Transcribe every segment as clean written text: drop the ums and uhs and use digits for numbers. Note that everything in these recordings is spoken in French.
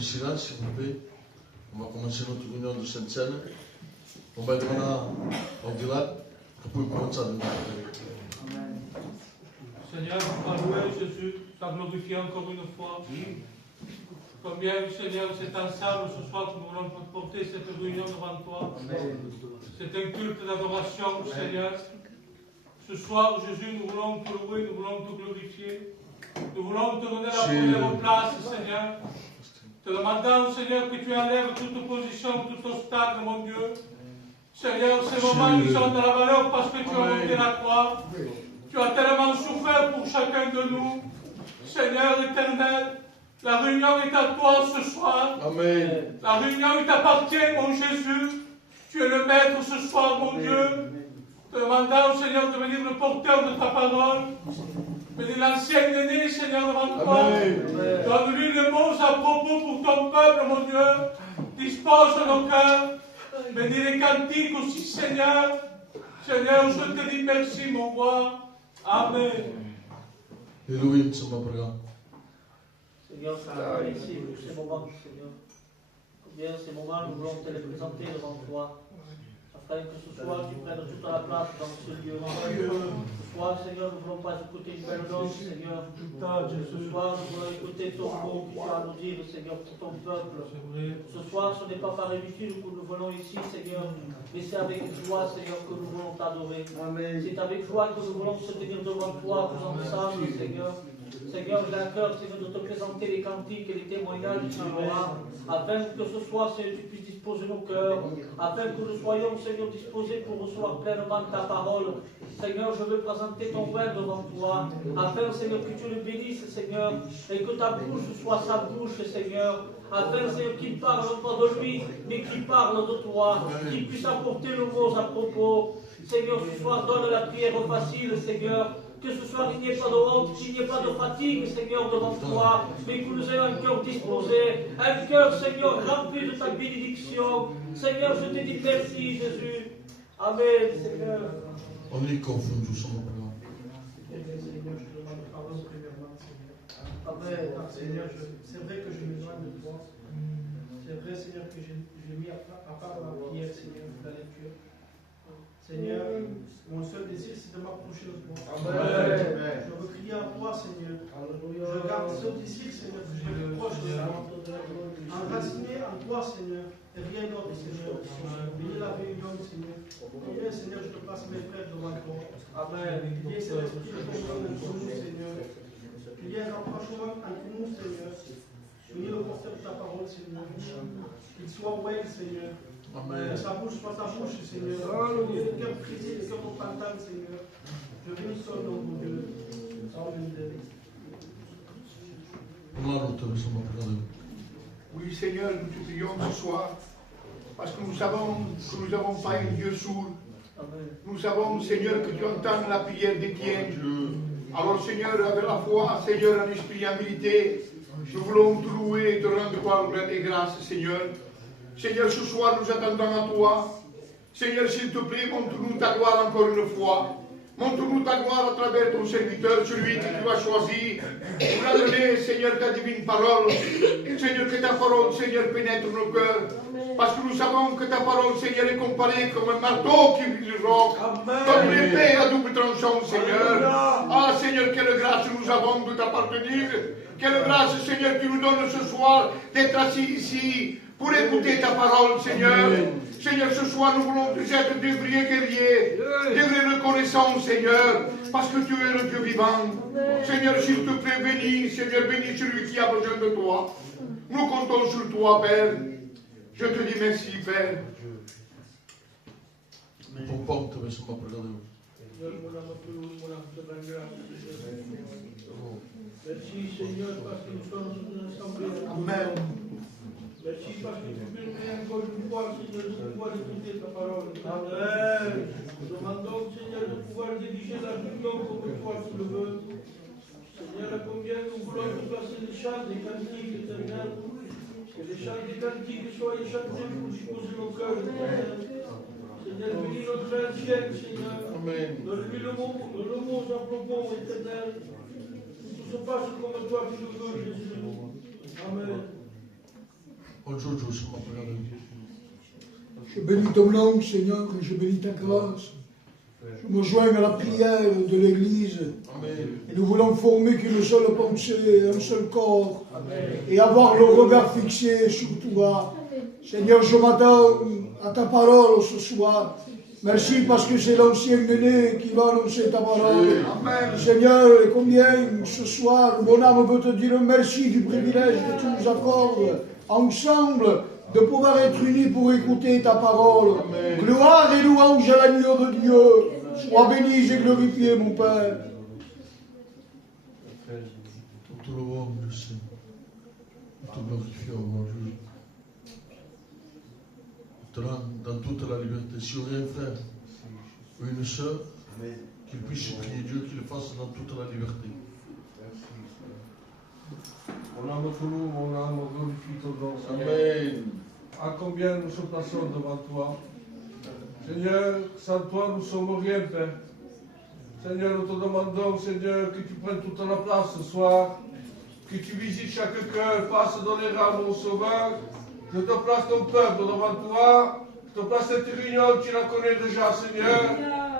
Chirage, s'il vous plaît. On va commencer notre réunion de cette scène. On va être là en direct. Vous pouvez commencer à nous Amen. Seigneur, sois loué, Jésus, sois glorifié encore une fois. Combien, Seigneur, c'est ensemble ce soir que nous voulons porter cette réunion devant toi. C'est un culte d'adoration, Seigneur. Ce soir, Jésus, nous voulons te louer, nous voulons te glorifier. Nous voulons te donner la première place, Seigneur. Te demandons, Seigneur, que tu enlèves toute opposition, tout obstacle, mon Dieu. Seigneur, ces moments, ils sont de la valeur parce que tu as monté la croix. Tu as tellement souffert pour chacun de nous. Seigneur éternel, la réunion est à toi ce soir. Amen. La réunion, il t'appartient, mon Jésus. Tu es le maître ce soir, mon Dieu. Te demandons, Seigneur, de venir le porteur de ta parole. Venir l'ancien aîné, Seigneur, devant toi. Donne-lui les mots à propos pour ton peuple, mon Dieu. Dispose nos cœurs. Bénis les cantiques aussi, Seigneur. Seigneur, je te dis merci, mon roi. Amen. Alléluia, Seigneur. Seigneur, je te remercie pour ces moments, Seigneur. Combien ces moments, nous voulons te les présenter devant toi. Afin que ce soir, tu prennes toute la place dans ce lieu. Ce soir, Seigneur, nous ne voulons pas écouter une belle danse, Seigneur. Ce soir, nous voulons écouter ton mot que tu as à nous dire, Seigneur, pour ton peuple. Ce soir, ce n'est pas par habitude que nous venons ici, Seigneur, mais c'est avec joie, Seigneur, que nous voulons t'adorer. C'est avec joie que nous voulons se tenir devant toi, tous ensemble, Seigneur. Seigneur, j'ai à cœur, Seigneur, de te présenter les cantiques et les témoignages du Seigneur, afin que ce soir, Seigneur, tu puisses disposer nos cœurs, afin que nous soyons, Seigneur, disposés pour recevoir pleinement ta parole. Seigneur, je veux présenter ton père devant toi, afin, Seigneur, que tu le bénisses, Seigneur, et que ta bouche soit sa bouche, Seigneur, afin, Seigneur, qu'il parle non pas de lui, mais qu'il parle de toi, qu'il puisse apporter le mot à propos. Seigneur, ce soir, donne la prière facile, Seigneur. Que ce soir, il n'y ait pas de honte, qu'il n'y ait pas de fatigue, Seigneur, devant toi, mais que nous ayons un cœur disposé, un cœur, Seigneur, rempli de ta bénédiction. Seigneur, je te dis merci, Jésus. Amen, Seigneur. On est confondus, Seigneur. Seigneur, je te demande pardon premièrement, Seigneur. Amen. Seigneur, c'est vrai que je m'éloigne de toi. C'est vrai, Seigneur, que j'ai mis à part la prière, Seigneur, de la lecture. Seigneur, mon seul désir, c'est de m'approcher de toi. Amen. Je veux crier à toi, Seigneur. Je garde ce désir, Seigneur, que je me proche de toi. Enraciné en toi, Seigneur, et rien d'autre, Seigneur. Bénis la réunion, Seigneur. Combien, Seigneur, je te passe mes frères devant toi. Amen. Qu'il y ait cet esprit de communion entre nous, Seigneur. Qu'il y ait un rapprochement entre nous, Seigneur. Bénis le porteur de ta parole, Seigneur. Qu'il soit well, Seigneur. Amen. Que sa bouche soit ta bouche, Seigneur. Alléluia. Le cœur brisé, le cœur repentant, Seigneur. Je bénis ton nom, mon Dieu. Amen. Oui, Seigneur, nous te prions ce soir, parce que nous savons que nous n'avons pas un Dieu sourd. Nous savons, Seigneur, que tu entends la prière des tiens. Alors, Seigneur, avec la foi, Seigneur, en esprit et en vérité, nous voulons te louer et te rendre gloire et grâce, Seigneur. Seigneur, ce soir, nous attendons à toi. Seigneur, s'il te plaît, montre-nous ta gloire encore une fois. Montre-nous ta gloire à travers ton serviteur, celui que tu as choisi pour a donné, Seigneur, ta divine parole. Seigneur, que ta parole, Seigneur, pénètre nos cœurs. Parce que nous savons que ta parole, Seigneur, est comparée comme un marteau qui brise le roc. Comme une épée à double tranchant, Seigneur. Ah, Seigneur, quelle grâce nous avons de t'appartenir. Quelle grâce, Seigneur, tu nous donnes ce soir d'être assis ici pour écouter ta parole, Seigneur. Seigneur, ce soir, nous voulons être des vrais guerriers, des vrais reconnaissants, Seigneur, parce que tu es le Dieu vivant. Seigneur, s'il te plaît, bénis, Seigneur, bénis celui qui a besoin de toi. Nous comptons sur toi, Père. Je te dis merci, Père. Merci, Seigneur, parce que nous sommes dans une assemblée. Amen. Merci parce que tu permets encore une fois, Seigneur, de pouvoir écouter ta parole. Amen. Nous demandons, Seigneur, de pouvoir diriger la réunion comme toi tu le veux. Seigneur, à combien nous voulons te passer les chants des cantiques éternels. Que les chants des cantiques soient chantés pour disposer nos cœurs. Seigneur, bénis notre ancien, Seigneur. Donne-lui le mot à propos éternel. Que tout se passe comme toi tu le veux, Jésus. Amen. Je bénis ton nom, Seigneur, je bénis ta grâce. Je me joins à la prière de l'Église. Et nous voulons former qu'une seule pensée, un seul corps. Et avoir le regard fixé sur toi. Seigneur, je m'attends à ta parole ce soir. Merci parce que c'est l'ancien aîné qui va annoncer ta parole. Amen. Seigneur, et combien ce soir, mon âme veut te dire merci du privilège que tu nous accordes ensemble de pouvoir être unis pour écouter ta parole. Amen. Gloire et louange à l'agneau de Dieu. Sois béni et glorifié, mon Père. Nous te louons, Dieu Saint. Nous te glorifions, mon Dieu. Dans toute la liberté. Si on a un frère ou une sœur, qu'il puisse prier Dieu, qu'il le fasse dans toute la liberté. Mon âme te loue, mon âme glorifie ton nom. Amen. À combien nous sommes passés devant toi. Seigneur, sans toi nous ne sommes rien, Père. Seigneur, nous te demandons, Seigneur, que tu prennes toute la place ce soir, que tu visites chaque cœur, passe dans les rangs, mon Sauveur. Je te place ton peuple devant toi. Je te place cette réunion, tu la connais déjà, Seigneur.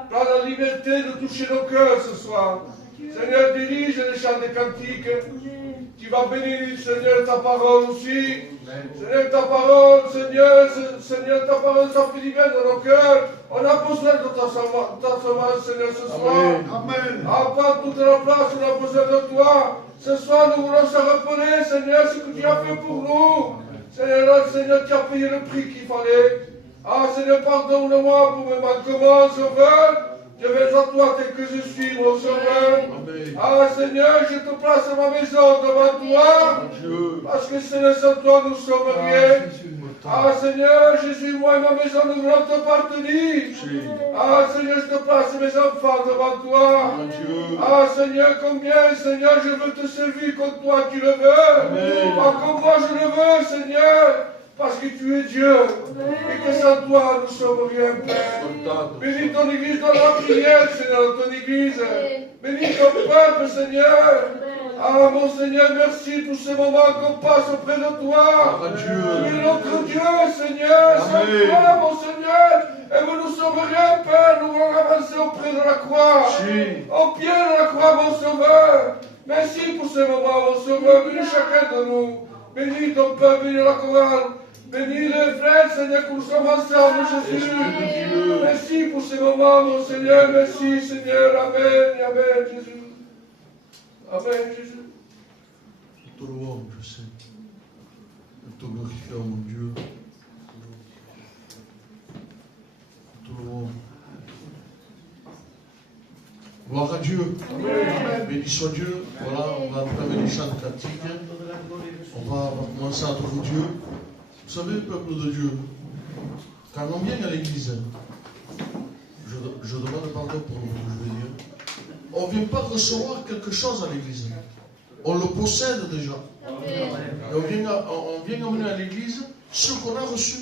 Prends la liberté de toucher nos cœurs ce soir. Seigneur, dirige les chants des cantiques. Tu vas bénir, Seigneur, ta parole aussi. Seigneur, ta parole, Seigneur, ta parole, ça fait du bien dans nos cœurs. On a besoin de ta semence, Seigneur, ce soir. Amen. Prends toute la place, on a besoin de toi. Ce soir, nous voulons se rappeler, Seigneur, ce que tu as fait pour nous. Seigneur, tu as payé le prix qu'il fallait. Seigneur, pardonne-moi pour mes manquements, Sauveur. Je viens à toi tel que je suis, mon Sauveur. Seigneur, je te place à ma maison devant toi. Parce que Seigneur, sans toi, nous sommes rien. Seigneur, Jésus, moi et ma maison, nous voulons t'appartenir. Seigneur, je te place mes enfants devant toi. Seigneur, combien, Seigneur, je veux te servir comme toi tu le veux. Pas comme moi je le veux, Seigneur. Parce que tu es Dieu, et que sans toi, nous ne sommes rien, Père. Bénis ton Église dans la prière, Seigneur, dans ton Église. Bénis ton peuple, Seigneur. Mon Seigneur, merci pour ces moments qu'on passe auprès de toi. Tu es notre Dieu, Seigneur. Sans toi, mon Seigneur, et nous ne sommes rien, Père. Nous voulons avancer auprès de la croix. Au pied de la croix, mon Sauveur. Merci pour ces moments, mon Sauveur. Bénis chacun de nous. Bénis ton peuple, bénis la chorale. Bénis les frères, Seigneur, que nous sommes ensemble, Jésus. Merci pour ces moments, mon Seigneur. Merci, Seigneur. Amen, Amen, Jésus. Amen, Jésus. Nous te louons, Dieu Saint. Nous te glorifions, mon Dieu. Nous te louons. Gloire à Dieu. Amen. Béni soit Dieu. Voilà, on va entamer les chants de cantique. On va commencer à adorer Dieu. Vous savez, le peuple de Dieu, quand on vient à l'église, je demande pardon pour ce que je vais dire, on ne vient pas recevoir quelque chose à l'église. On le possède déjà. Et on vient amener à l'église ce qu'on a reçu.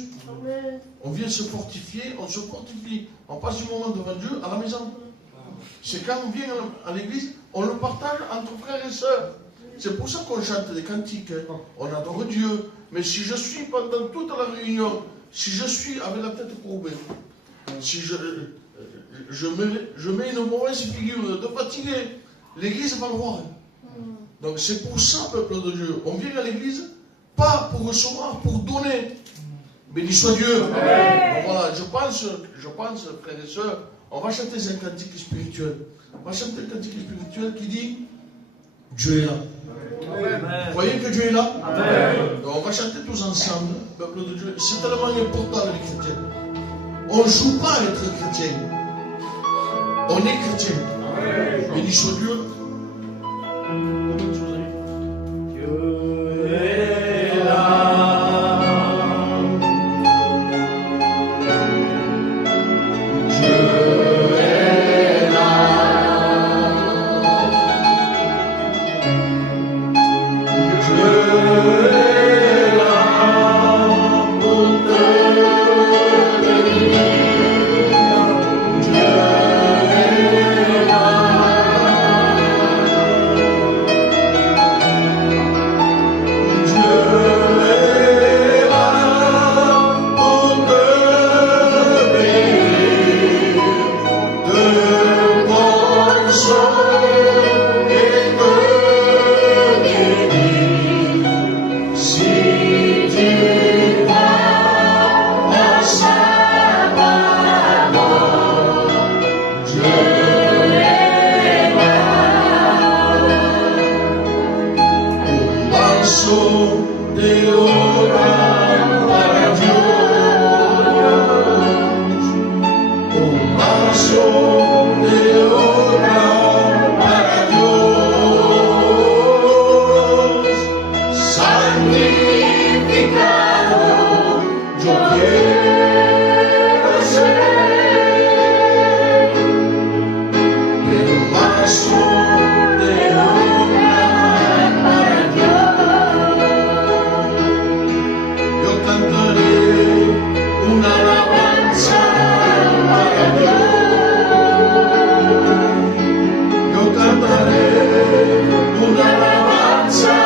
On vient se fortifier, on se fortifie. On passe du moment devant Dieu à la maison. C'est quand on vient à l'église, on le partage entre frères et sœurs. C'est pour ça qu'on chante des cantiques. On adore Dieu. Mais si je suis pendant toute la réunion, si je suis avec la tête courbée, si je mets une mauvaise figure de fatigué, l'église va le voir. Donc c'est pour ça, peuple de Dieu, on vient à l'église, pas pour recevoir, pour donner. Béni soit Dieu. Donc voilà, je pense, frères et sœurs, on va chanter un cantique spirituel. On va chanter un cantique spirituel qui dit Dieu est là. Amen. Vous voyez que Dieu est là? Amen. Donc on va chanter tous ensemble, peuple de Dieu. C'est tellement important les chrétiens. On ne joue pas à être chrétien. On est chrétien. Béni soit Dieu. Dieu est là. Dieu de honra para Dios, un vaso de honra para Dios, santificado yo quiero ser, pero un vaso de honra para Dios. Yo cantaré una alabanza para Dios. Yo cantaré una alabanza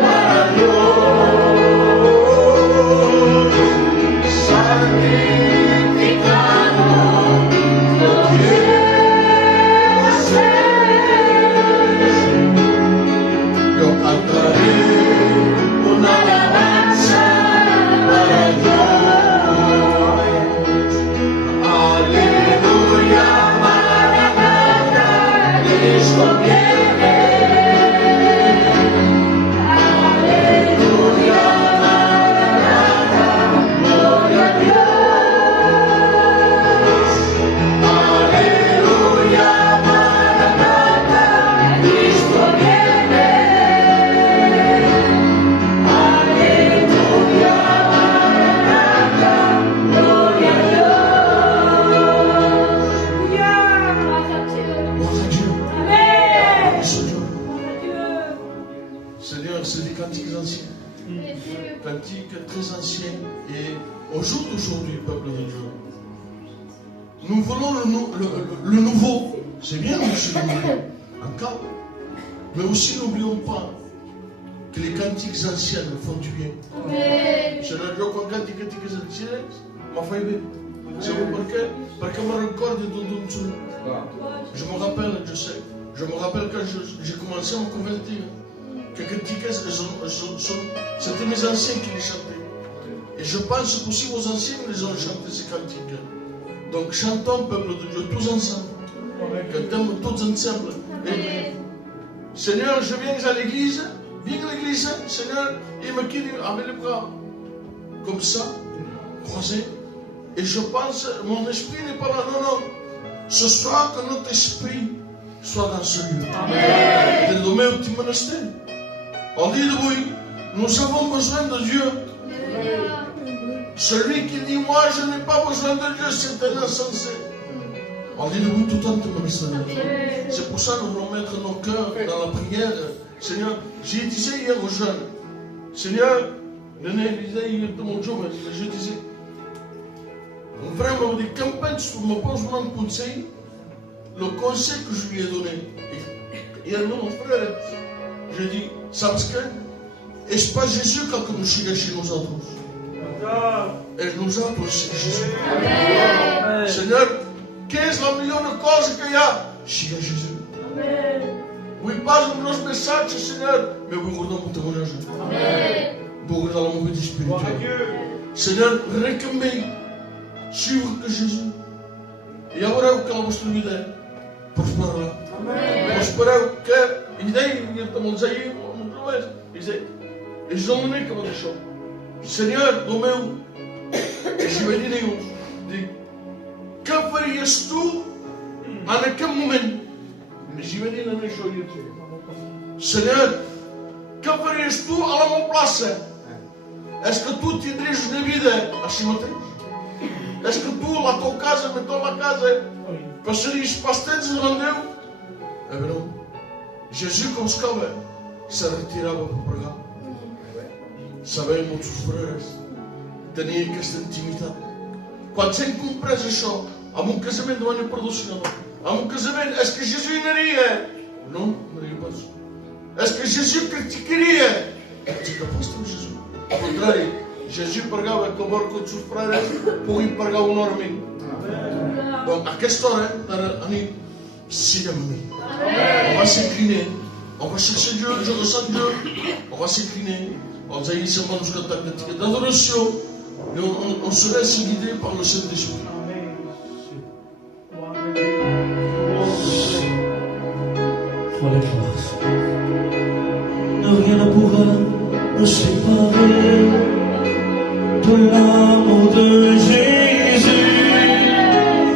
para Dios. Santificado yo quiero ser. Yo cantaré una alabanza para Dios. Aleluya, Maranatha, Cristo viene. Aleluya, Maranatha, gloria a Dios. Aleluya, Maranatha, Cristo viene. Aleluya, Maranatha, gloria a Dieu. Seigneur, c'est des cantiques anciens. Cantiques très anciens. Et au jour d'aujourd'hui, peuple de Dieu, nous voulons le nouveau. C'est bien, monsieur le nouveau, encore. Mais aussi, n'oublions pas que les cantiques anciennes font du bien. Seigneur, Dieu, quand cantiques anciens, m'a fait bien. C'est pourquoi? Parce que me recorde de tout. Je me rappelle, je sais. Je me rappelle quand j'ai commencé à me convertir. Que cantiques, c'était mes anciens qui les chantaient. Et je pense qu'aussi vos anciens les ont chanté ces cantiques. Donc chantons, peuple de Dieu, tous ensemble. Cantons tous ensemble. Et, Seigneur, je viens à l'église. Seigneur, il me quitte avec les bras. Comme ça, croisés. Et je pense, mon esprit n'est pas là. Non, non. Ce soir, que notre esprit soit dans ce lieu. Amen. De demain au petit monastère. Alléluia. Nous avons besoin de Dieu. Celui qui dit moi je n'ai pas besoin de Dieu, c'est un insensé. Alléluia, tout en témoin. C'est pour ça que nous voulons mettre nos cœurs dans la prière. Seigneur, j'ai disais hier aux jeunes, Seigneur, je disais hier tout mon jour, je disais, vraiment, des campagnes me posent un conseil, le conseil que je lui ai donné. Et mon frère, je dis, sabes que est-ce pas Jésus quand nous chega chez nous autres? Et nous autres, c'est Jésus. Amen. Seigneur, qu'est-ce la meilleure cause qu'il y a? Chega Jésus. Amen. Oui, pas nos messages, Seigneur, mais vous regardons mon témoignage. Amen. Vous regardons mon petit spirituel. Seigneur, réclamez, suivre que Jésus. Et agora o que ela mostrou a ideia. Prosperará. Prosperar o que a ideia, estamos aí, muito mais. E já não é que eu deixou. Senhor, do meu, imaginemos, que farias tu naquele momento? Imagina não deixou isso. Senhor, que farias tu à la minha praça? Est-ce que tu te diriges na vida acima de Est-ce que tu, la tua casa, meteu la casa, passarias pastéis e rendeu? É verdade. Jesus, como ficava, se retirava para pregar. Sabem, muitos freiras tinham esta intimidade. Quando se compreende isso, há um casamento de maneira producional. Há um casamento, est-ce que Jesus iria? Não, não iria para isso. Est-ce que Jesus criticaria? Critica pas Jesus. Ao contrário, Jesus pregava com os seus freiras pour ir pregar o nome. Donc, à questa hora, siga-me. On va s'incliner. On va chercher Dieu, je ressens Dieu. On va s'incliner. On va essayer de nous contacter d'adoration. Et on se laisse guider par le Saint-Esprit. Sois la grâce. Rien ne pourra nous séparer séparer de l'amour de Jésus,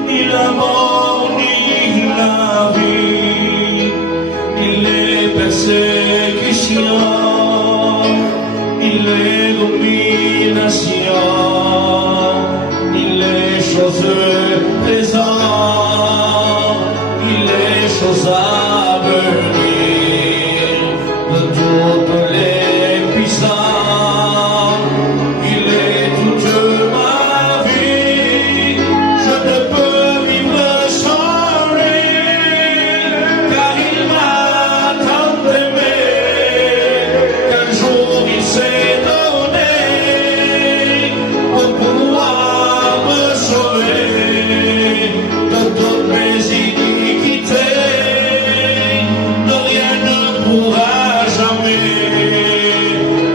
ni la mort, ni la vie, ni les persécutions, ni les dominations, ni les choses présentes, ni les choses à venir, de toutes les puissances. Il est toute ma vie, je ne peux vivre sans lui, car il m'a tant aimé, qu'un jour il s'est donné pour pouvoir me sauver de toutes mes iniquités. De rien ne pourra jamais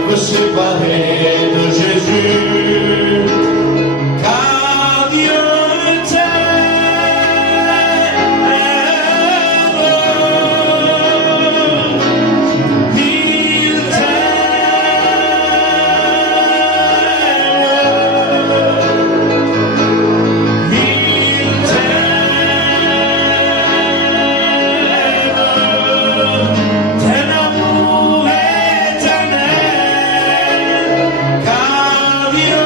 me séparer de Jésus, car Dieu d'un amour éternel, car Dieu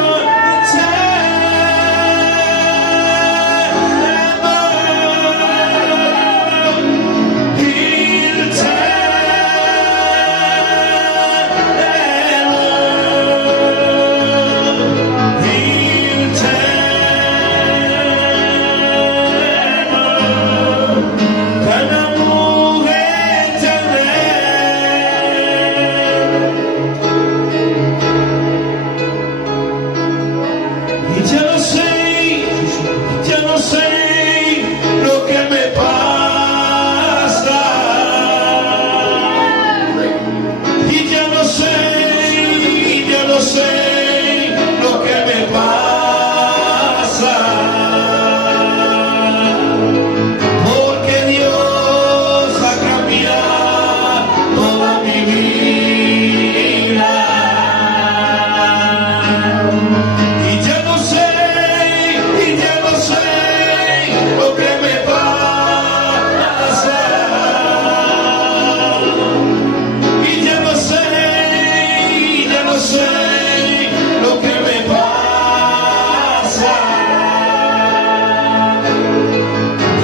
d'un amour éternel. Y ya no sé lo que me pasa. Y ya no sé lo que me pasa. Porque Dios ha cambiado toda mi vida. Y ya no sé lo que me pasa. Y ya no sé lo que me pasa.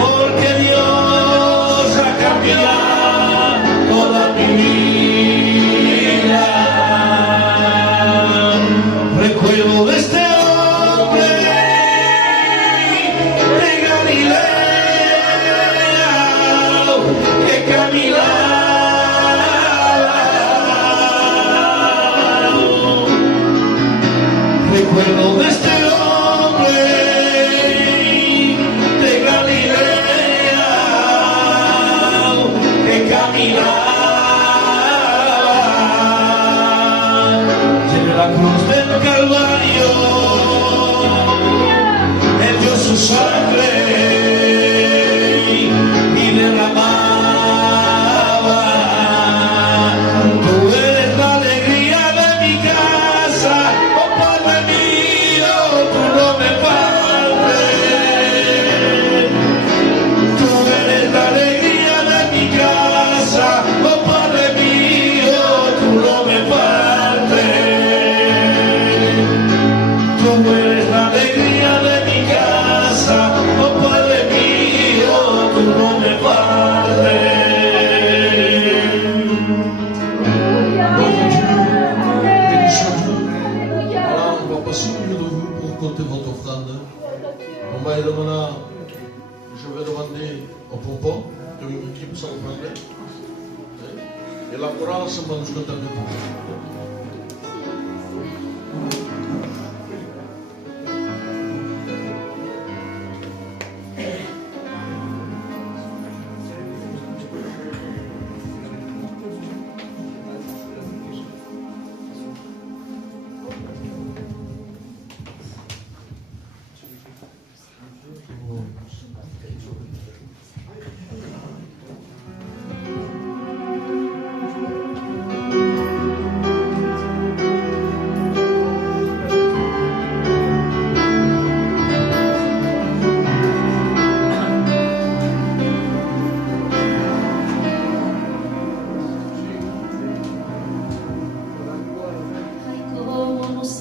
Porque Dios ha cambiado toda mi vida. Recuerdo de este hombre de Galilea que caminaba. Recuerdo de este hombre de Galilea que caminaba. Lleve la cruz del Calvario, él dio su sangre y derramaba. Tú eres la alegría de mi casa, oh Padre mío, tú no me faltes. Tú eres la alegría de mi casa, oh Padre mío, tú no me faltes. Tú eres la alegría de mi casa, oh Padre mío, tú no me faltes. Béni soit Dieu. Voilà, on va passer au milieu de vous pour compter votre offrande. On va demander, je vais demander au pompon de m'équipe sans problème. Et la chorale, ça va nous compter avec vous.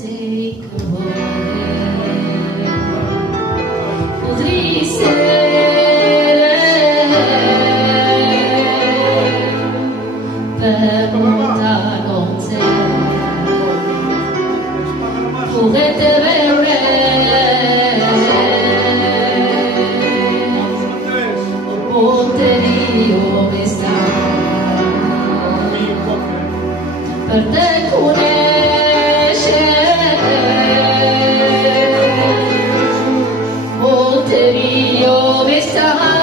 sei che potrai per montar con te, pourrais te vedere, poterio restare, per te conoscere, poterio restare.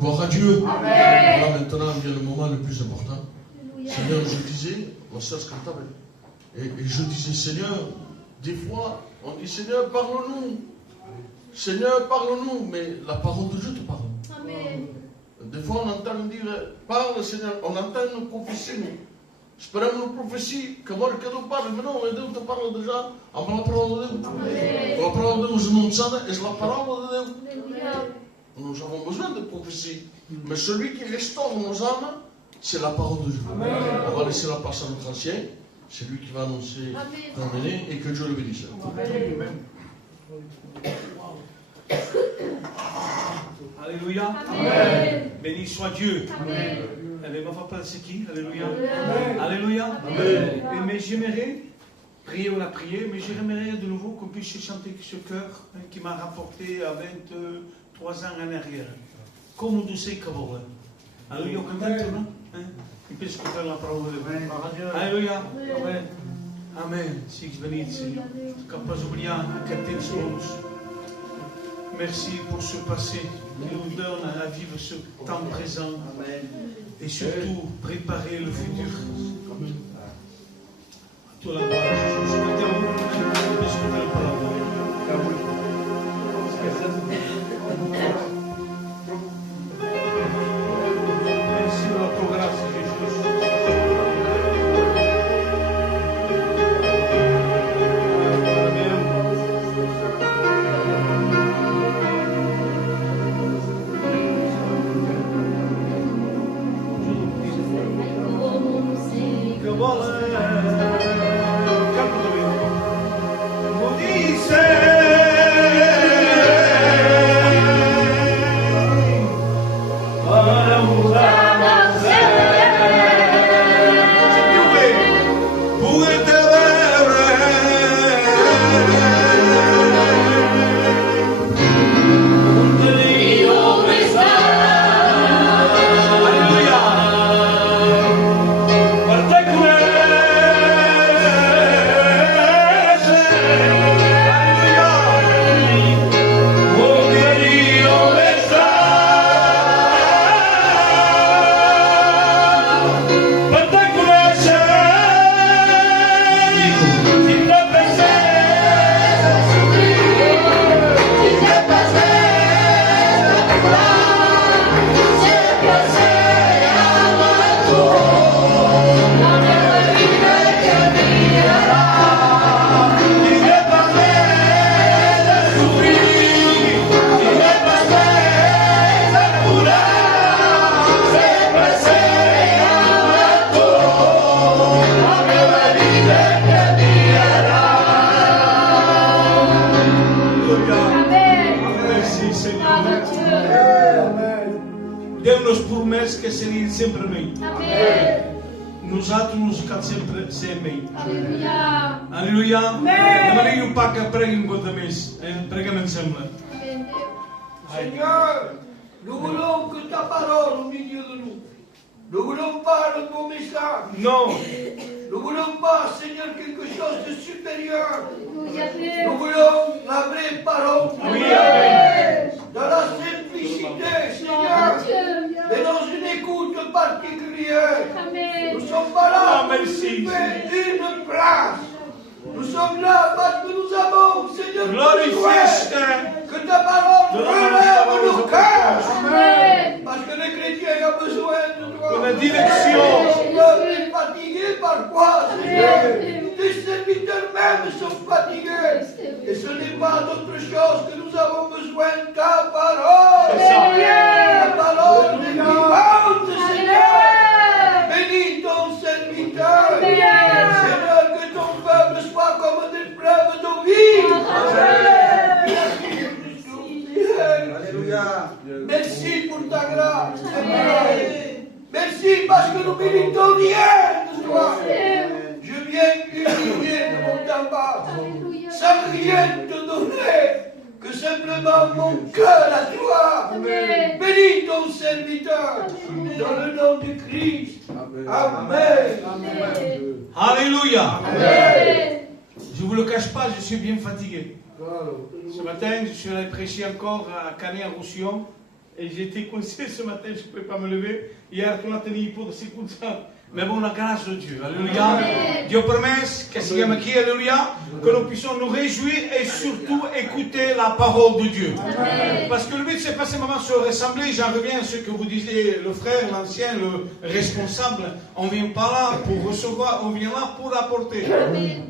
Gloire à Dieu. Voilà, maintenant vient le moment le plus important. Seigneur, je disais, mon sœur Scantable, et je disais, Seigneur, des fois, on dit, Seigneur, parle-nous. Seigneur, parle-nous. Mais la parole de Dieu te parle. Amen. Des fois, on entend dire, parle Seigneur, on entend nos prophéties, nous. Esperamos nos prophéties, que agora cada um parle, mas não, Deus te parla déjà amb la paraula de Déu. La paraula de Déu anunciada és la paraula de Déu. Nous avons besoin de prophéties. Mais celui qui restaure nos âmes, c'est la parole de Dieu. On va laisser la place à notre ancien. C'est lui qui va annoncer, terminer, et que Dieu le bénisse. Alléluia. Amen. Béni soit Dieu. Amen. Allez, on va pas c'est qui? Alléluia. Amen. Alléluia. Amen. Mais j'aimerais prier, on a prié, mais j'aimerais de nouveau qu'on puisse chanter ce chœur qui m'a rapporté à 23 ans en arrière. Como tu sei que vou. Alléluia, on cante, non? E penso que la parole de Dieu. Alléluia. Amen. Amen. Six béni, Seigneur. Capaz oubliar que tens bons. Merci pour ce passé qui nous donne à vivre ce temps présent. Amen. Et surtout préparer le futur. Amen. À toi la gloire, Jésus. Merci pour ta grâce, Jésus. Deus-nos promete que seria sempre bem. Amém. Nos atos nos ficar sempre sem bem. Aleluia. Aleluia. Amém. Maria o Paca prega enquanto a mês. Pregamos sempre. Seigneur, nous voulons que ta parole au milieu de nous. Nous voulons pas le beau message. Non. Nous voulons pas, Seigneur, quelque chose de supérieur. Nous voulons la vraie parole. Oui, amen. Dans la simplicité, Seigneur. Et dans une écoute particulière. Nous ne sommes pas là pour occuper une place. Nous sommes là parce que nous avons, Seigneur, besoin que ta parole relève nos cœurs. Parce que les chrétiens ont besoin de toi. De la direction. Nous sommes fatigués parfois, Seigneur. Tes serviteurs même sont fatigués. Et ce n'est pas d'autre chose que nous avons besoin de ta parole. Ta parole est vivante, Seigneur. Bénis ton serviteur. Seigneur, que ton peuple soit comme des fleuves d'eau vive. Alléluia. Merci pour ta grâce. Merci parce que nous méritons rien de toi. Je viens humilier de mon tabac, sans rien te donner, que simplement mon cœur à toi. Bénis ton serviteur, dans le nom de Christ. Amen. Alléluia. Je ne vous le cache pas, je suis bien fatigué. Ce matin, je suis allé prêcher encore à Canet-en-Roussillon et j'étais coincé ce matin, je ne pouvais pas me lever. Hier, on a tenu pour de circonstances. Mais bon, la grâce de Dieu. Alléluia. Dieu promet que si qui, alléluia, que nous puissions nous réjouir et surtout écouter la parole de Dieu. Amen. Parce que le but, c'est pas simplement se ressembler. J'en reviens à ce que vous disiez, le frère, l'ancien, le responsable. On vient pas là pour recevoir, on vient là pour apporter. Amen.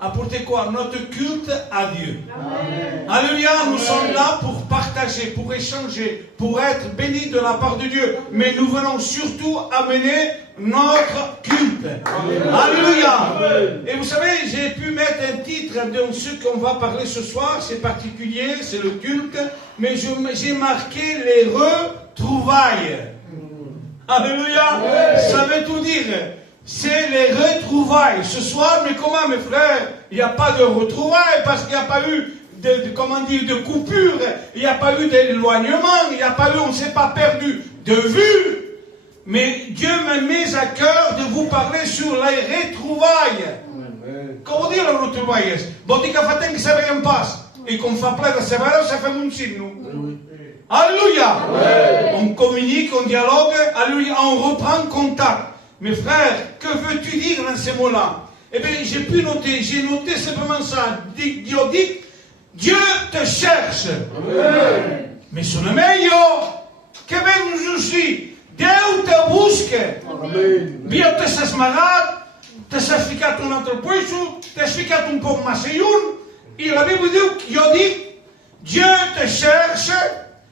Apporter quoi? Notre culte à Dieu. Amen. Alléluia. Nous sommes là pour partager, pour échanger, pour être bénis de la part de Dieu. Mais nous venons surtout amener notre culte. Amen. Alléluia. Amen. Et vous savez, j'ai pu mettre un titre de ce qu'on va parler ce soir, c'est particulier, c'est le culte, mais j'ai marqué les retrouvailles. Alléluia. Amen. Ça veut tout dire. C'est les retrouvailles. Ce soir, mais comment, mes frères, il n'y a pas de retrouvailles parce qu'il n'y a pas eu de coupure, il n'y a pas eu d'éloignement, il n'y a pas eu, on ne s'est pas perdu de vue. Mais Dieu me met à cœur de vous parler sur les retrouvailles. Comment dire les retrouvailles? Bon, dit qu'à fatin que ça va en passe. Et qu'on fait plein de sévère, ça fait mon signe, nous. Alléluia. On communique, on dialogue, alléluia, on reprend contact. Mes frères, que veux-tu dire dans ces mots-là? Eh bien, j'ai noté simplement ça. Dieu te cherche. Amen. Mais sur le meilleur, que ben nous aussi. Deus te busca. Viu te s'has magat, te s'has ficat un altre puesto, t'has ficat un poc massa lluny, i la Bíblia diu, jo dic, Dieu te cherche,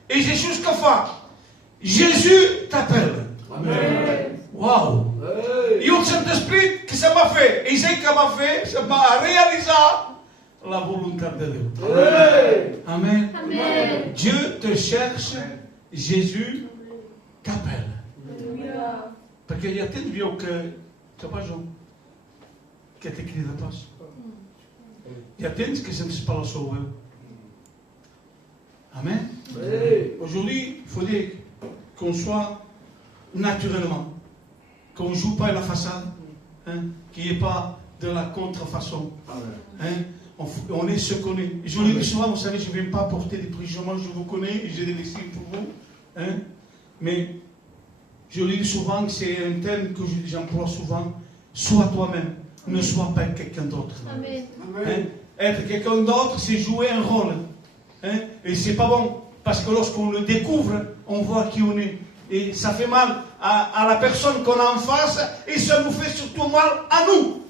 et Jésus que fa? Jésus t'appelle. Waouh! I el Saint-Esprit que se m'a fait, et c'est que m'a fait, se m'a réalisé la volonté de Dieu. Amen. Amen. Dieu te cherche, Jésus t'appelle. Parce qu'il y a tant de vieux que tu n'as pas Jean, qui t'écrit de passe. Il y a tant qui ne se pas la sauver. Amen. Aujourd'hui, il faut dire qu'on soit naturellement, qu'on ne joue pas à la façade, hein, qu'il n'y ait pas de la contrefaçon. Hein, on est ce qu'on est. Je le dis souvent, vous savez, je ne viens pas apporter des préjugements, je vous connais et j'ai des lessons pour vous. Hein, mais je le dis souvent, c'est un thème que j'emploie souvent. Sois toi-même, ne sois pas quelqu'un d'autre. Hein? Être quelqu'un d'autre, c'est jouer un rôle. Hein? Et c'est pas bon, parce que lorsqu'on le découvre, on voit qui on est. Et ça fait mal à la personne qu'on a en face, et ça nous fait surtout mal à nous.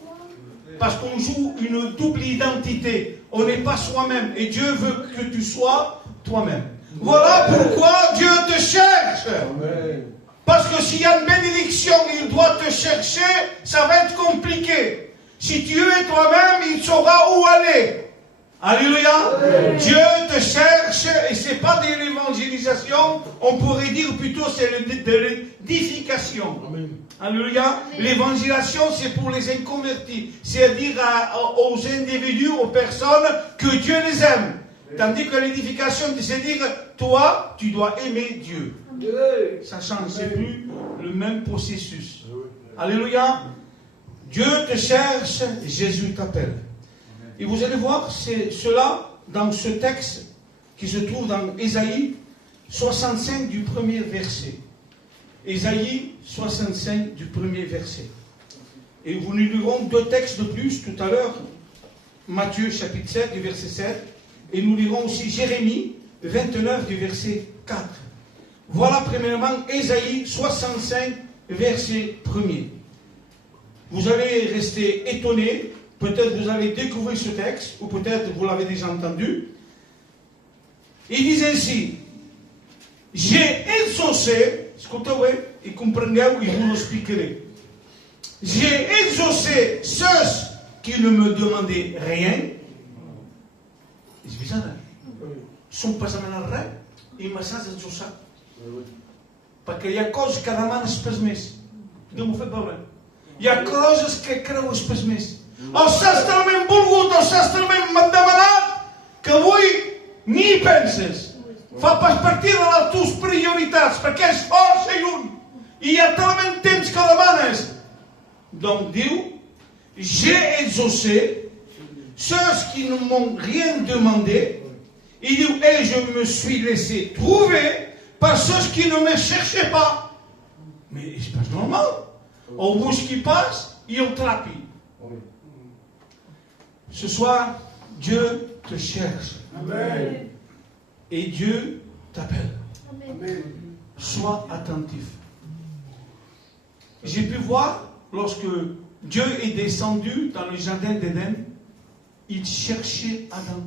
Parce qu'on joue une double identité. On n'est pas soi-même. Et Dieu veut que tu sois toi-même. Voilà pourquoi Dieu te cherche. Amen. Parce que s'il y a une bénédiction, il doit te chercher, ça va être compliqué. Si tu es toi-même, il saura où aller. Alléluia. Amen. Dieu te cherche, et ce n'est pas de l'évangélisation, on pourrait dire plutôt c'est de l'édification. Alléluia. L'évangélisation, c'est pour les inconvertis. C'est à dire aux individus, aux personnes, que Dieu les aime. Tandis que l'édification, c'est dire, toi, tu dois aimer Dieu. Ça change, c'est plus le même processus. Alléluia. Dieu te cherche, Jésus t'appelle. Et vous allez voir, c'est cela dans ce texte qui se trouve dans Ésaïe 65 du premier verset. Ésaïe 65 du premier verset. Et vous nous lirons deux textes de plus tout à l'heure. Matthieu chapitre 7 du verset 7. Et nous lirons aussi Jérémie 29 du verset 4. Voilà premièrement Ésaïe 65 verset 1er. Vous allez rester étonnés. Peut-être vous allez découvrir ce texte, ou peut-être vous l'avez déjà entendu. Il dit ainsi, j'ai exaucé, écoutez, et comprenez, et vous l'expliquerez. J'ai exaucé ceux qui ne me demandaient rien. C'est bizarre, hein? Ils sont pas en rien, ils me sentent exaucé. Parce qu'il y a des choses que demandent espèce més. No m'ho faites pas vrai. Il y a coses que creu espèce més. El sastre m'hem volgut, el sastre m'hem demanat, que avui ni hi penses. Fa pas partir de les teves prioritats, perquè és força i un. I hi ha talment temps que demanes. Donc diu, j'ai exaucé ceux qui ne m'ont rien demandé. Il dit, et je me suis laissé trouver par ceux qui ne me cherchaient pas. Mais c'est pas normal. On bouge qui passe et on trapit. Ce soir, Dieu te cherche. Amen. Et Dieu t'appelle. Amen. Sois attentif. J'ai pu voir, lorsque Dieu est descendu dans le jardin d'Éden, il cherchait Adam.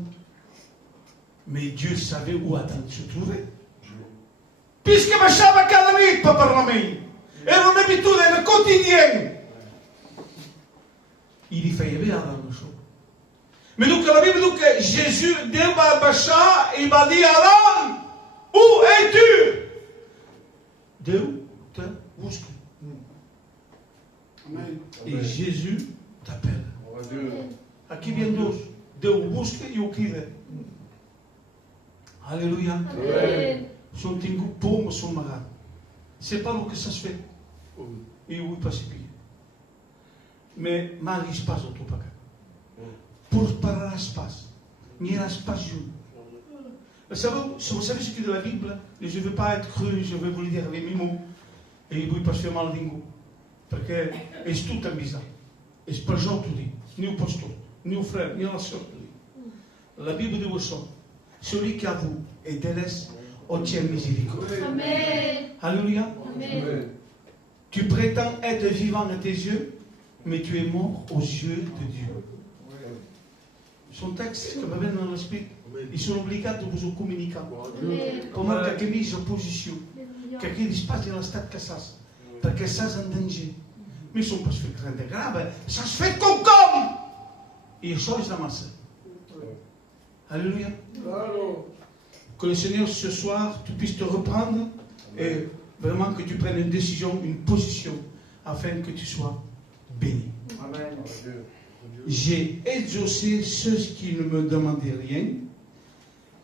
Mais Dieu savait où Adam se trouvait. Puisque baixava cada nit para Parlament. Era una habitude, era quotidien. Il y feia bé a Adam això. Mais donc la Bible dit que Jésus, Dieu va baixar et il va dire Adam, où es-tu? Dieu te busca. Amen. Et Jésus t'appelle. Aqui vem Deus. Deus busca e o crida. Alléluia. Amen. Son tingu pomba son magat. C'est pas lo que ça se fait. Et oui, pas si bien. Mais Marie se passe au tout paca. Pour parar espace. Ni un espace jour. Vous savez ce qui est de la Bible? Je ne veux pas être cru, je vais vous le dire avec mes mots. Et il ne pas se faire mal dingo. Parce que c'est tout un bizarre. Et c'est pas Jean tout dit, ni au pasteur, ni au frère, ni à la soeur tout dit. La Bible dit au son, celui qui avoue et délaisse, obtient miséricorde. Amen. Alléluia. Amen. Tu prétends être vivant à tes yeux, mais tu es mort aux yeux de Dieu. Son texte, que m'amène dans l'esprit, ils sont obligés de vous communiquer. Pour moi, quelqu'un mise en position, quelqu'un disparaît dans la stade Cassas, parce que ça, c'est un danger. Mais ils ne sont pas fait grand grave, ça se fait comme. Et ils changent la masse. Alléluia. Que le Seigneur ce soir, tu puisses te reprendre et vraiment que tu prennes une décision, une position, afin que tu sois béni. Amen. J'ai exaucé ceux qui ne me demandaient rien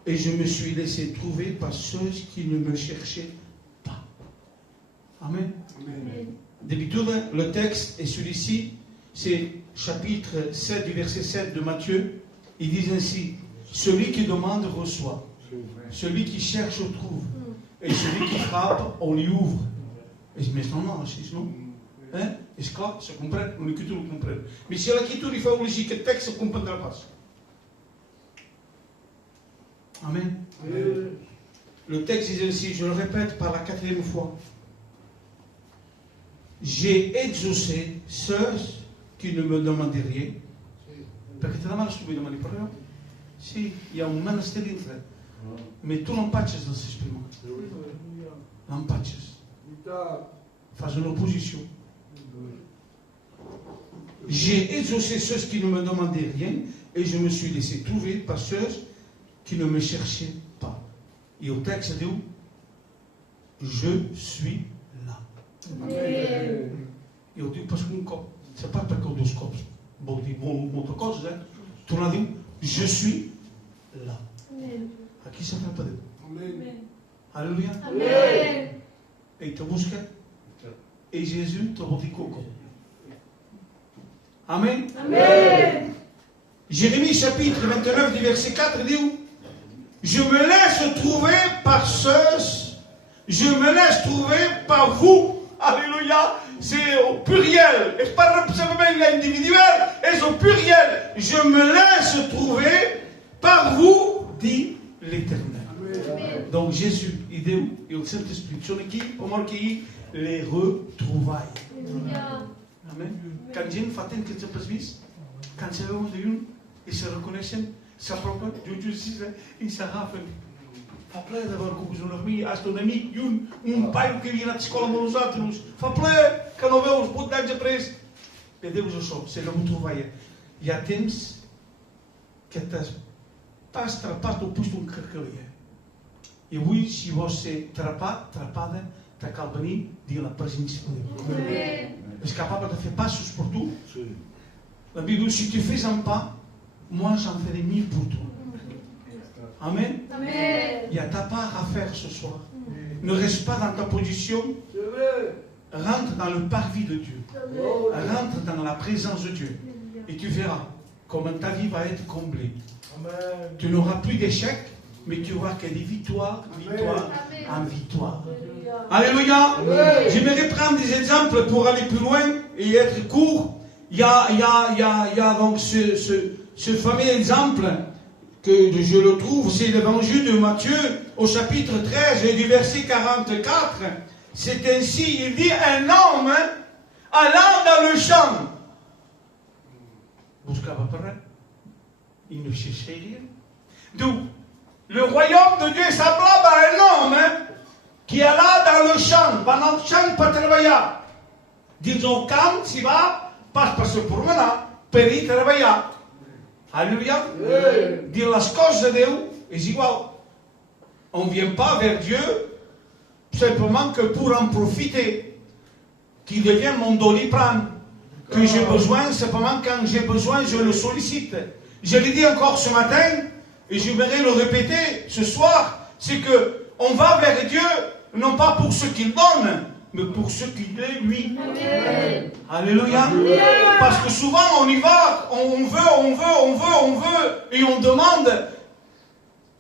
et je me suis laissé trouver par ceux qui ne me cherchaient pas. Amen. Amen. D'habitude, le texte est celui-ci, c'est chapitre 7 du verset 7 de Matthieu. Il dit ainsi, celui qui demande reçoit, celui qui cherche trouve, et celui qui frappe, on lui ouvre. Et je me dis, non, non. Hein? Est-ce que ça comprend? On écoute, on comprend. Mais si la lecture il faut logique le texte, on ne comprendra pas. Amen. Le texte dit ainsi, je le répète par la 4e fois. J'ai exaucé ceux qui ne me demandaient rien. Parce que tu n'as pas trouvé de manière rien. Si, il y a un monastère dentro. Mais tu não patches dans ce experiment. Não patches. Faz une opposition. J'ai exaucé ceux qui ne me demandaient rien et je me suis laissé trouver par ceux qui ne me cherchaient pas. Et au texte dit où? Je suis là. Amen. Et on dit parce qu'un cop, c'est pas parce qu'on deux cops. Bon, dit bon, cause, hein. Tu l'as dit, je suis là. Amen. À qui ça fait pas de? Amen. Alléluia. Amen. Et il te busque. Et Jésus te redit coco. Amen. Amen. Jérémie chapitre 29 du verset 4 dit où? Je me laisse trouver par ceux, je me laisse trouver par vous. Alléluia. C'est au pluriel. Et pas individuel, et au pluriel. Je me laisse trouver par vous, dit l'Éternel. Donc Jésus, il dit où? Et le Saint-Esprit. Sur qui? Pour moi, qui les retrouvailles. Amen. Quand Dieu fait un quelque chose, quand c'est vraiment de une, ils se reconnaissent, ça prend pas, Dieu dit, ils se rappellent. Fa ple d'avoir com un amic, hasta un amic i un paio que havia anat a escola amb nosaltres. Fa ple que no veus 8 anys après. Bé, Déu això, se no m'ho trobava. Hi ha temps que t'has atrapat o pus d'un carcalia. I avui, si vols ser atrapat, atrapada, te cal venir dir la presència de Déu. És capable de fer passos per tu. La Bible, si tu fais un pas, moi j'en ferai 1000 pour toi. Amen. Amen. Il y a ta part à faire ce soir. Ne reste pas dans ta position. Rentre dans le parvis de Dieu. Rentre dans la présence de Dieu. Et tu verras comment ta vie va être comblée. Tu n'auras plus d'échecs, mais tu vois qu'il y a des victoires, victoires en victoire. Alléluia. Alléluia. J'aimerais prendre des exemples pour aller plus loin et être court. Il y a donc ce fameux exemple que je le trouve, c'est l'évangile de Matthieu au chapitre 13 et du verset 44. C'est ainsi, il dit, un homme allant dans le champ. Il ne cherchait rien. Donc, le royaume de Dieu est semblable à un homme qui alla dans le champ, pendant le champ pour travailler. Disons, quand tu vas, pas se promener, pour y travailler. Alléluia. Dire les choses de Dieu est igual. On ne vient pas vers Dieu simplement que pour en profiter, qu'il devienne mon doliprane. Que j'ai besoin, simplement quand j'ai besoin, je le sollicite. Je l'ai dit encore ce matin, et je vais le répéter ce soir, c'est que on va vers Dieu, non pas pour ce qu'il donne, mais pour ce qu'il est lui. Amen. Alléluia. Amen. Parce que souvent on y va, on veut, et on demande,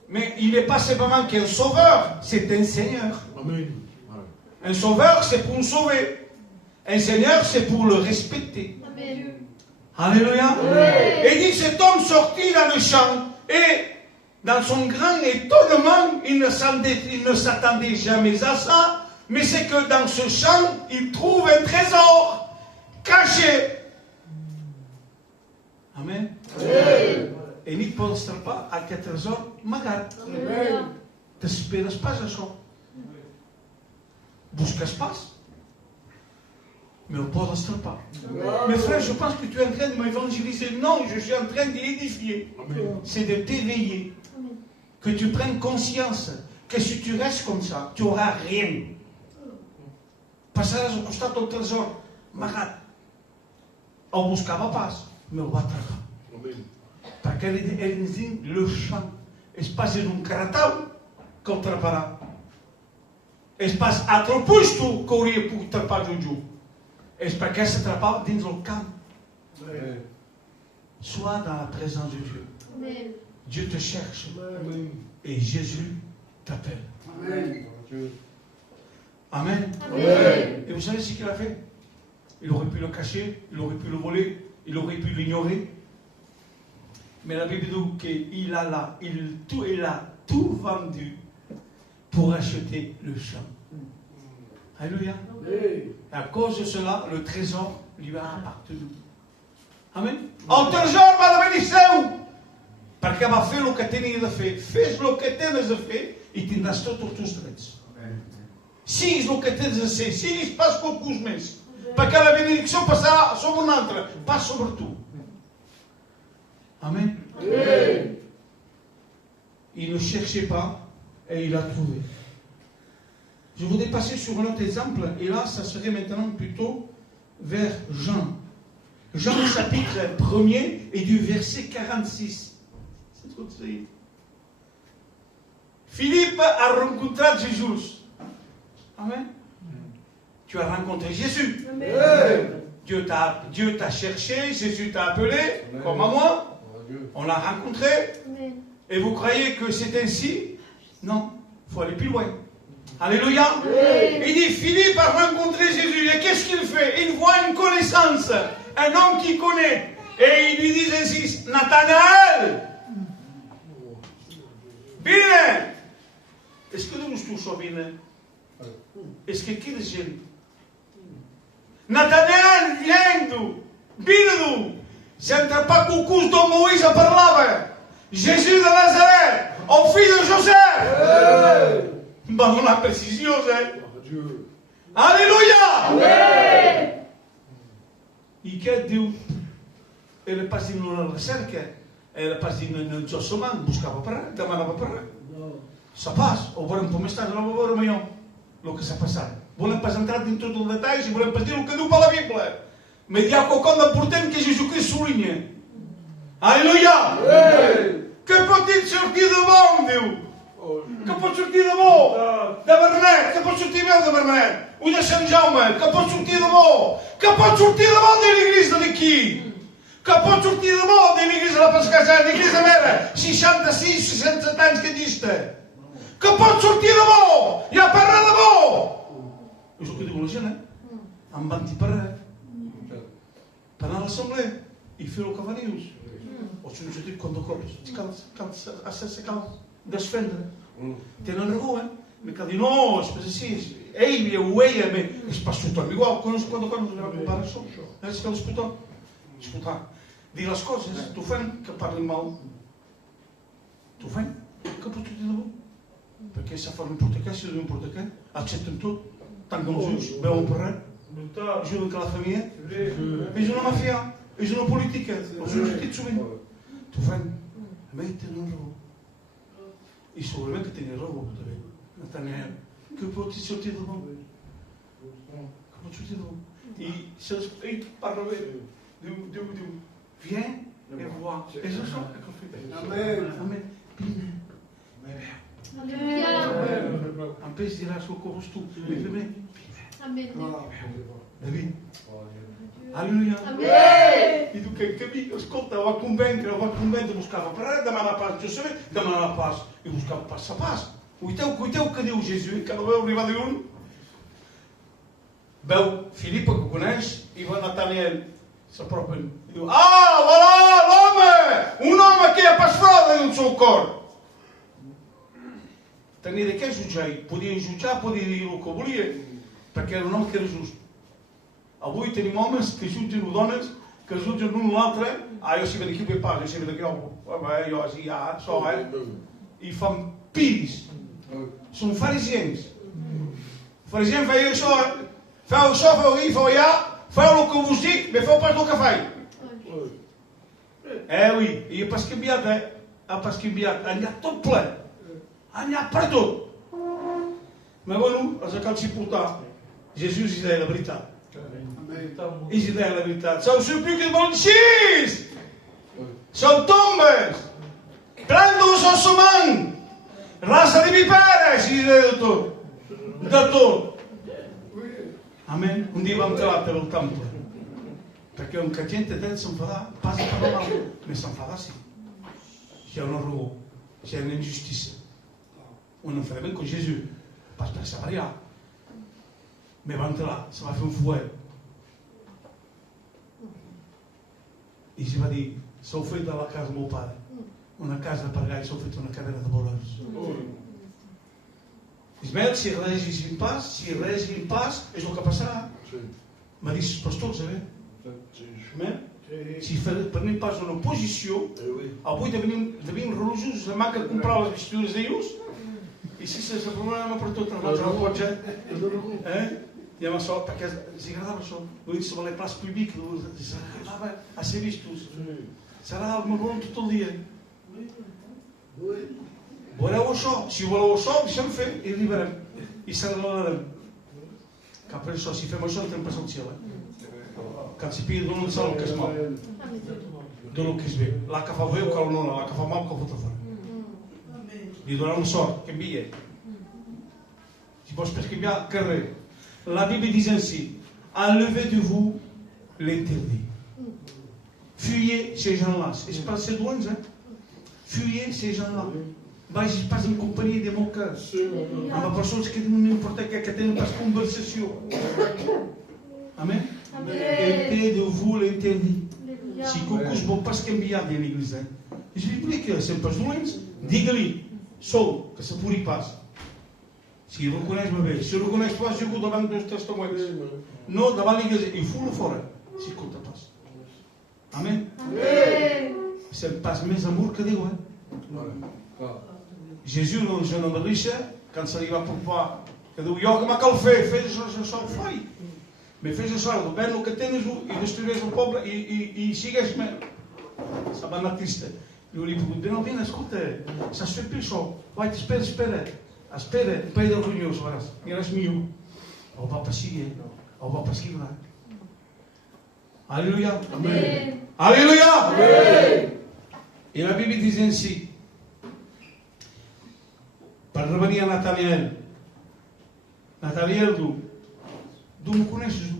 mais il n'est pas simplement qu'un sauveur, c'est un Seigneur. Amen. Un sauveur, c'est pour nous sauver. Un Seigneur, c'est pour le respecter. Amen. Alléluia. Amen. Et dit, cet homme sortit dans le champ, et dans son grand étonnement, il ne s'attendait jamais à ça, mais c'est que dans ce champ, il trouve un trésor caché. Amen. Amen. Et n'y pense pas à quel trésor magat. Amen. T'espères pas ça. Busques pas. Mais on ne peut pas. Mais frère, je pense que tu es en train de m'évangéliser. Non, je suis en train d'édifier. C'est de t'éveiller. Que tu prennes conscience que si tu restes comme ça, tu n'auras rien. Passaràs al costat del tresor, amagat. El buscava pas, mais el va trobar. Perquè ell ens diu le champ. És pas en un caratal que el atraparà. És pas a altre puesto que hauria pogut atrapar Juju. És perquè s'atrapava dins el camp. Sois dans la présence de Dieu. Amen. Dieu te cherche. Et Jésus t'appelle. Amen. Amen. Et vous savez ce qu'il a fait? Il aurait pu le cacher, il aurait pu le voler, il aurait pu l'ignorer. Mais la Bible dit qu'il a tout vendu pour acheter le champ. Alléluia. À cause de cela, le trésor lui a appartenu. Amen. El tresor va de venir seu. Perquè va fer el que tenia de fer. Fes el que tens de fer i tindràs tots els teus drets. Siguis el que tens de ser, siguis pas qualcus més. Perquè la benedicció passarà sobre un altre, pas sobre tu. Amen. Il ne cherchait pas et il a trouvé. Je voudrais passer sur un autre exemple, et là, ça serait maintenant plutôt vers Jean. Jean chapitre 1er et du verset 46. C'est trop de Philippe a rencontré Jésus. Amen. Tu as rencontré Jésus. Amen. Dieu t'a cherché, Jésus t'a appelé, comme à moi. On l'a rencontré. Amen. Et vous croyez que c'est ainsi? Non, il faut aller plus loin. Alléluia. Amen. Il dit, Philippe a rencontré Jésus. Et qu'est-ce qu'il fait? Il voit une connaissance. Un homme qui connaît. Et il lui dit ainsi, Nathanaël. Bine. Est-ce que nous tous sommes bine? Est-ce que qui les gêne? Nathanaël, viens d'où? Bine d'où? S'entre pas cocus dont Moïse parlava. Jésus de Nazareth, au fils de Joseph. Va donar précision, Alléluia. Amen. I què et diu? Ell pas dit una recerca, ell pas dit un jossament, buscava per res, demanava per res. Ça passe, o volem com estàs, no veure millor el que s'ha passat. Volem pas entrar dins tots els detalls i volem pas dir el que diu per la Bíblia. Mais il y a quelqu'un d'important que Jésus-Christ souligne. Alléluia. Que peut-il sortir de bon, Dieu? Que pot sortir de bo? De Bernet, que pot sortir bé de Bernet? Ou de Sant Jaume, que pot sortir de bo? Que pot sortir de bo de l'Église d'aquí? Que pot sortir de bo de l'Iglesia de la Pescasà, l'Iglesia vera, 66, 67 anys que existe. Que pot sortir de bo, i a parlar de bo. És el que diu la gent, em van dir per res. Per anar a l'assemblea i fer el que fa dius. O si no s'ha dit, quan de cops, cal desfendre. Tenen raó, Me cal dir, no, és així, ell o ella, és pas tothom igual, quan de cops no va comparar això. És que escoltar, dir les coses, t'ofèn que parlin mal. T'ofèn que pot dir de bo. Perquè sa fa no importa què, si no importa què, accepten tot, tanquen els ulls, veuen per res, ajuden que la família, és una màfia, és una política, els ho he sentit sovint. T'ofèn, a mi tenen raó. I segurament que tenia raó, també. Nathanael, que pot sortir de bo. Que pot sortir de bo. I ell parla bé, diu, viens et vois. És això que ho fem. Amen. Vine. En pes diràs el que vols tu. Vine. David. Aleluia. I diu que escolta, va convèncer, buscava per res, demanar pas. Jo sabia demanar pas i buscava pas a pas. Cuiteu que diu Jesús, que no veu arribar de un. Veu Filipa, que ho coneix, i va Nathanael. S'apropen. I diu, voilà l'home! Un home que ha pas frau en el seu cor. Tenia de què jutjar. Podia jutjar, podia dir el que volia, perquè era un home que era just. Avui tenim homes que jutgen o dones, que jutgen l'un o l'altre. Jo si ve d'aquí ve pas, jo si ve d'aquí, jo així, so, i fan piris. Són farisians. Farisians feia això, feu això, feu aquí, feu allà, feu el que vos dic, me feu pas el que faig. Oui, i ha pas canviat, ha pas canviat, ha anat tot ple, ha anat per tot. Ma bueno, els cal s'hi portar, Jesús hi deia la veritat. I hi deia la veritat. Sou supliques bonxís, sou tombes, plans ossomant, raça de viperes, i de tot. De tot. Amén. Un dia vam entrar per el temple. Perquè un que gent té s'enfadar, passa per la mal. Mais s'enfadar, sí. Si hi ha una raó, si hi ha una injustícia. Un enfadament com Jesús. Pas per saber-hi. Me va entrar, se va fer un fuet. I se va dir, s'heu fet de la casa del meu pare. Una casa per gai, s'heu fet una cadena de volants. Ismael, si reagis pas, és el que passarà. M'ha dit els pastors, si prenem pas una posició, avui devenim religiosos, demà que comprar les vestidures d'ells, i si és el problema per tot, ens el cotxe, i amb això, perquè els agradava això, se volia plas public, els agradava a ser vistos, s'agradava el meu bon tot el dia. Voleu això? Si voleu això, deixem fer i liberem. I s'agradem. Cap per això, si fem això, entrem pas al ciel. Quand si pide d'un sol que es mal. D'un que es bé. La que fa bé o que no, la que fa mal que fot a fora. Li donarà un sort, que envia. Si vols per canviar, carrer. La Bible dit ainsi, enlevez de vous l'interdit. Fuyez ces gens-là. C'est pas ces douanes, Fuyez ces gens-là. Vagis pas en companyia de moques, amb persones que no importa que tenen pas conversació. Amen? Évitez de vous l'interdit. Si qualcú es vol pas canviar de l'Église, és biblique, si pas dolents, digue-li, sou, que s'apuri pas. Si reconeix bé, si reconeix pas, jo davant dels testaments. No, davant l'Église, i fot-lo fora, si escolta pas. Amen? C'est pas més amor que Déu, Jesús no ens en rixa, quan se li va apropar, que diu, jo que m'ha cal fer, fes això, fai. Me fes això, ven el que tens i destruiràs el poble i sigues-me. Se va anar trista. I li diu, ben, escolta, saps fer per això? Vai, espera, un parell de reunions, veràs, miràs millor. El va passigir, el va passigir. Aleluia. Aleluia. I la Bíblia diu així, per revenir a Nathanael. Nathanael diu, tu m'ho coneixes?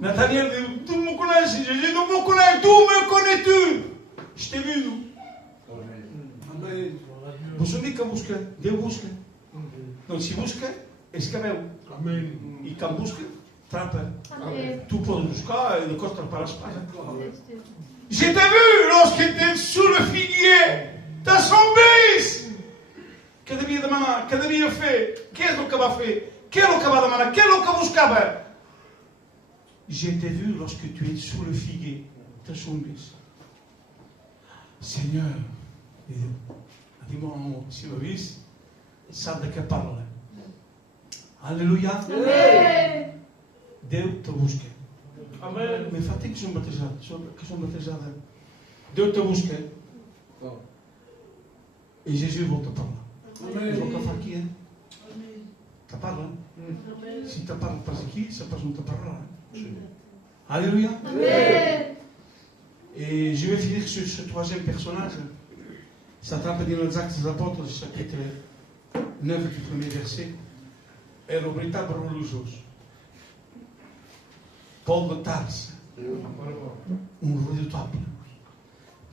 Nathanael diu, tu m'ho coneixes? Jésus, nous vous connaissons. D'où me connais-tu? Je t'ai vu, nous. Amen. Você nunca busca, Deus busca. Não se busca, escreveu. Amen. E quem busca, trapa. Amen. Tu podes buscar e encosta para a espada. Je t'ai vu lorsque tu étais sous le figuier. T'as sombé. Que devia demanar? Que devia fer? Que é o que va fer? Que é o que va demanar? Que é o que buscava? Je t'ai vu lorsque tu es sous le figuier. T'as sombé. Seigneur, dis-moi si vous voyez, sabe de que parla. Aleluia. Amen. Deus te busca. Amen. Me fate que são batizados. Deus te busca. E Jesus volta para lá. Eles vão estar aqui, hein? Te parla. Se te parla para aqui, se pas não te parla. Alléluia. Amen. Et je vais finir sur ce troisième personnage. Ça tape dans les Actes des Apôtres, chapitre 9 du premier verset. Et le véritable religieux. Paul de Tarse. Un redoutable.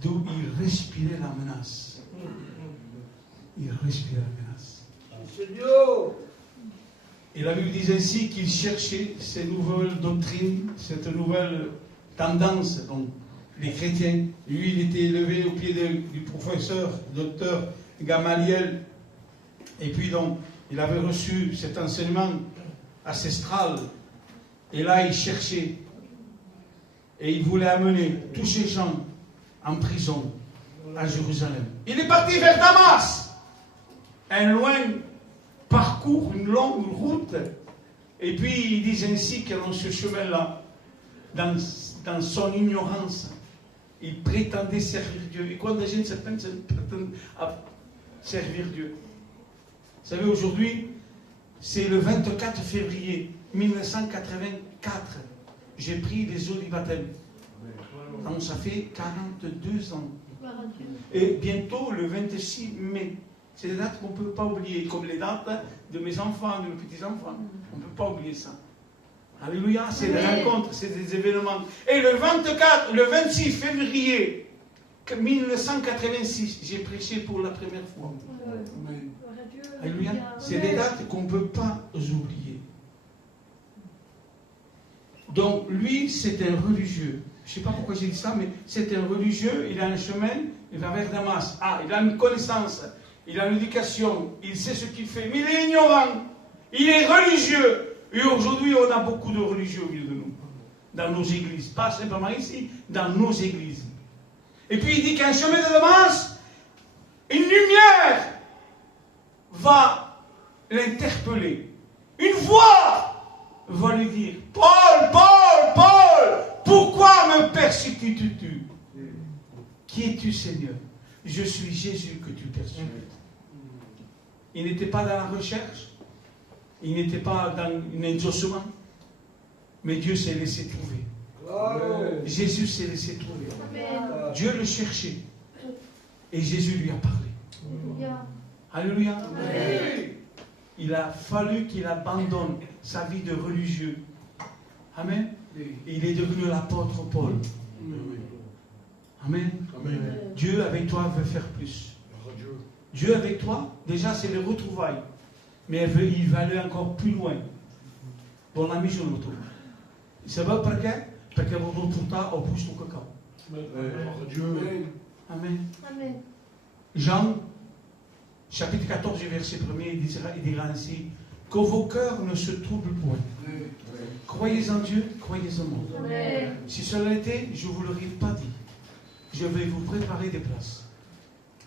D'où il respirait la menace. Il respirait la menace. Et la Bible dit ainsi qu'il cherchait ces nouvelles doctrines, cette nouvelle tendance. Donc, les chrétiens, lui, il était élevé au pied du professeur, docteur Gamaliel. Et puis, donc, il avait reçu cet enseignement ancestral. Et là, il cherchait. Et il voulait amener tous ces gens en prison à Jérusalem. Il est parti vers Damas. Un loin parcours, une longue route. Et puis, il dit ainsi que dans ce chemin-là, dans son ignorance, il prétendait servir Dieu. Et quand les gens prétendent à servir Dieu. Vous savez, aujourd'hui, c'est le 24 février 1984. J'ai pris les eaux du baptême. Donc ça fait 42 ans. Et bientôt, le 26 mai. C'est des dates qu'on ne peut pas oublier, comme les dates de mes enfants, de mes petits-enfants. On ne peut pas oublier ça. Alléluia, c'est des rencontres, c'est des événements. Et le 26 février 1986, j'ai prêché pour la première fois. Alléluia, c'est des dates qu'on ne peut pas oublier. Donc, lui, c'est un religieux. Je ne sais pas pourquoi j'ai dit ça, mais c'est un religieux, il a un chemin, il va vers Damas. Ah, il a une connaissance, il a une éducation, il sait ce qu'il fait, mais il est ignorant, il est religieux. Et aujourd'hui, on a beaucoup de religieux au milieu de nous, dans nos églises. Pas simplement ici, dans nos églises. Et puis il dit qu'un chemin de Damas, une lumière va l'interpeller. Une voix va lui dire, Paul, Paul, Paul, pourquoi me persécutes-tu? Qui es-tu, Seigneur? Je suis Jésus que tu persécutes. Il n'était pas dans la recherche. Il n'était pas dans un exaucement, mais Dieu s'est laissé trouver. Jésus s'est laissé trouver. Amen. Dieu le cherchait. Et Jésus lui a parlé. Alléluia. Il a fallu qu'il abandonne sa vie de religieux. Amen. Il est devenu l'apôtre Paul. Amen. Dieu avec toi veut faire plus. Dieu avec toi, déjà c'est les retrouvailles. Mais il va aller encore plus loin. Dans la mission de toi. Savez pourquoi? Parce que vous retrouvez au plus du cacao. Amen. Amen. Jean, chapitre 14, verset 1er, il dira ainsi, que vos cœurs ne se troublent point. Croyez en Dieu, croyez en moi. Amen. Si cela était, je ne vous l'aurais pas dit. Je vais vous préparer des places.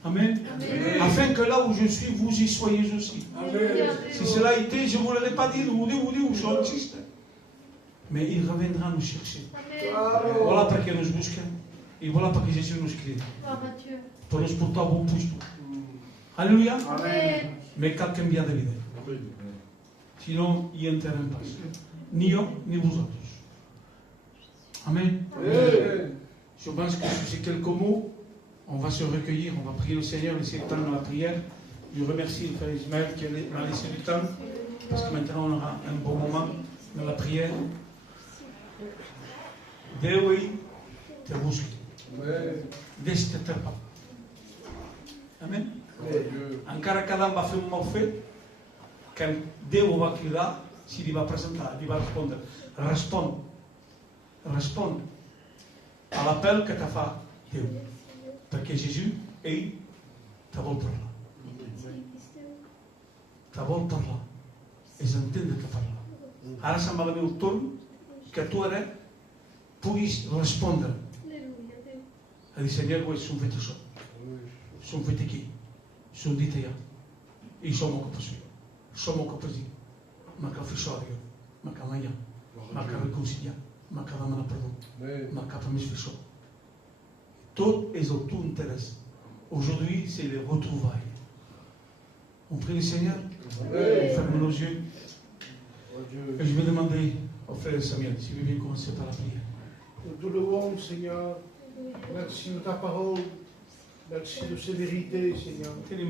Amen. Amen. Afin que là où je suis, vous y soyez aussi. Amen. Si cela était, je ne vous l'aurais pas dit, vous je existe. Mais il reviendra nous chercher. Amen. Voilà parce que nous busquons. Et voilà parce que Jésus nous crée. Gloire à Dieu. Pour nous porter à bon poste. Alléluia. Amen. Mais quelqu'un vient de l'aider. Sinon, il y a un terrain pas. Ni eux, ni vous autres. Amen. Je pense que sur ces quelques mots, on va se recueillir, on va prier le Seigneur, laisser le temps dans la prière. Je remercie le frère Ismaël qui m'a laissé du temps, parce que maintenant on aura un bon moment dans la prière. Deus te busque. Deixa-te atrapar. Amém? Encara que Adam va fer un mal fet, que Déu ho va cridar, si li va presentar, li va respondre. Respon a l'apel que te fa Déu. Perquè Jesús, ell, te vol parlar. Te vol parlar. És entendre que parla. Ara se'n va venir el torn que tu ara puguis respondre. A dir, Senyor, som fet això. Som fet aquí. Som dit allà. I som el que pots fer. Som el que pots dir. M'ha cal fer això, Déu. M'ha cal anar allà. M'ha cal reconciliar. M'ha cal demanar perdó. M'ha cal per més fer això. Tot és el teu interès. Aujourd'hui, c'est les retrouvailles. On prie le Seigneur. On ferme nos yeux. Et je vais demander au frère Samuel s'il veut bien commencer par la prière. Nous te louons, Seigneur. Merci de ta parole. Merci de ces vérités, Seigneur. Quelle est